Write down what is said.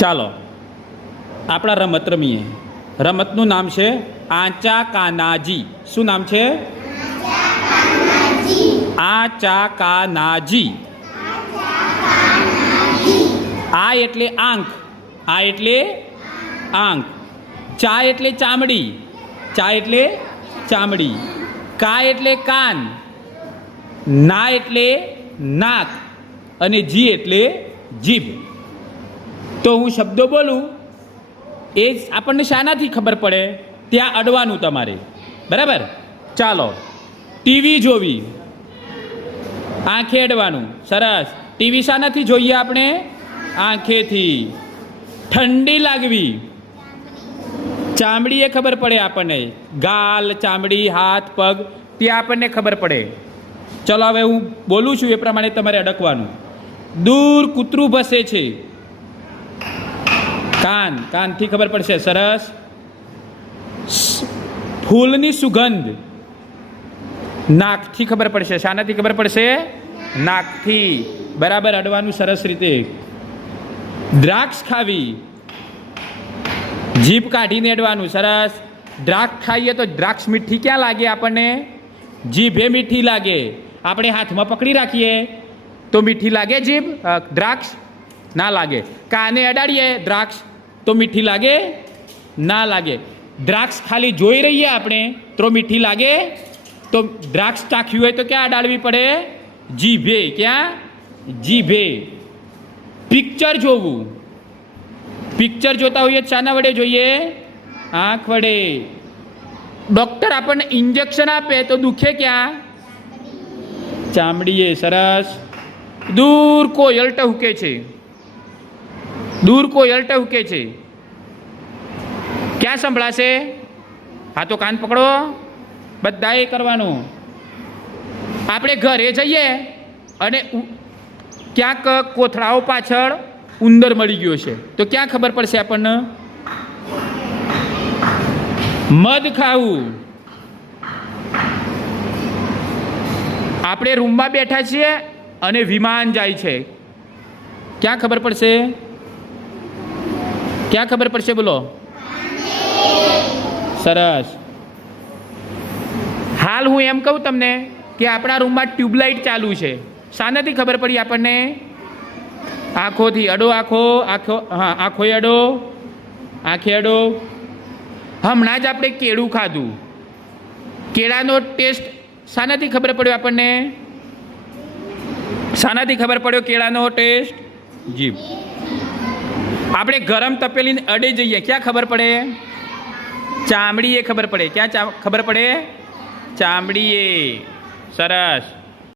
ચાલો આપણા રમત રમીએ. રમતનું નામ છે આંચા કાનાજી. શું નામ છે? આંચા કાનાજી. આ એટલે આંખ, આ એટલે આંખ. ચા એટલે ચામડી, ચા એટલે ચામડી. કા એટલે કાન, ના એટલે નાક અને જી એટલે જીભ. તો હું શબ્દો બોલું એ આપણને શાનાથી ખબર પડે? ત્યાં અડવાનું તમારે, બરાબર? ચાલો. ટીવી જોવી, આંખે અડવાનું. સરસ. ટીવી શાનાથી જોઈએ આપણે? આંખેથી. ઠંડી લાગવી, ચામડીએ ખબર પડે આપણને. ગાલ, ચામડી, હાથ, પગ, ત્યાં આપણને ખબર પડે. ચલો હવે હું બોલું છું એ પ્રમાણે તમારે અડકવાનું. દૂર કૂતરું ભસે છે, કાન, કાનથી ખબર પડશે. સરસ. ફૂલની સુગંધ, નાકથી ખબર પડશે. શાનાથી ખબર પડશે? નાકથી. બરાબર અડવાનું સરસ રીતે. દ્રાક્ષ ખાવી, જીભ કાઢીને અડવાનું. સરસ. દ્રાક્ષ ખાઈએ તો દ્રાક્ષ મીઠી ક્યાં લાગે આપણને? જીભે મીઠી લાગે. આપણે હાથમાં પકડી રાખીએ તો મીઠી લાગે જીભ? દ્રાક્ષ ના લાગે. કાને અડાડીએ દ્રાક્ષ તો મીઠી લાગે? ના લાગે. દ્રાક્ષ ખાલી જોઈ રહીએ આપણે તો મીઠી લાગે? તો દ્રાક્ષ ચાખ્યું હોય તો ક્યાં અડાડવી પડે? જીભે. ક્યાં? જીભે. પિક્ચર જોવું, પિક્ચર જોતા હોઈએ શાના વડે જોઈએ? આંખ વડે. ડૉક્ટર આપણને ઇન્જેક્શન આપે તો દુખે ક્યાં? ચામડીએ. સરસ. દૂર કોયલ ટહુકે છે, દૂર કોયલ ટહુકે છે, ક્યાં સંભળાશે? હા તો કાન પકડો, બધાએ કરવાનું. આપણે ઘરે જઈએ અને ક્યાંક કોથળાઓ પાછળ ઉંદર મળી ગયો છે તો ક્યાં ખબર પડશે આપણને? મધ ખાવું. આપણે રૂમમાં બેઠા છીએ અને વિમાન જાય છે, ક્યાં ખબર પડશે? ક્યાં ખબર પડશે? બોલો. સરસ. હાલ હું એમ કહું તમને કે આપણા રૂમમાં ટ્યુબલાઇટ ચાલુ છે, શાનાથી ખબર પડી આપણને? આંખોથી. અડો આંખો, આંખો. હા, આંખોએ અડો, આંખે અડો. હમણાં જ આપણે કેળું ખાધું, કેળાનો ટેસ્ટ શાનાથી ખબર પડ્યો આપણને? શાનાથી ખબર પડ્યો કેળાનો ટેસ્ટ? જીભ. આપણે ગરમ તપેલીને અડે જઈએ, ક્યાં ખબર પડે? ચામડીએ ખબર પડે. ક્યાં ખબર પડે? ચામડીએ. સરસ.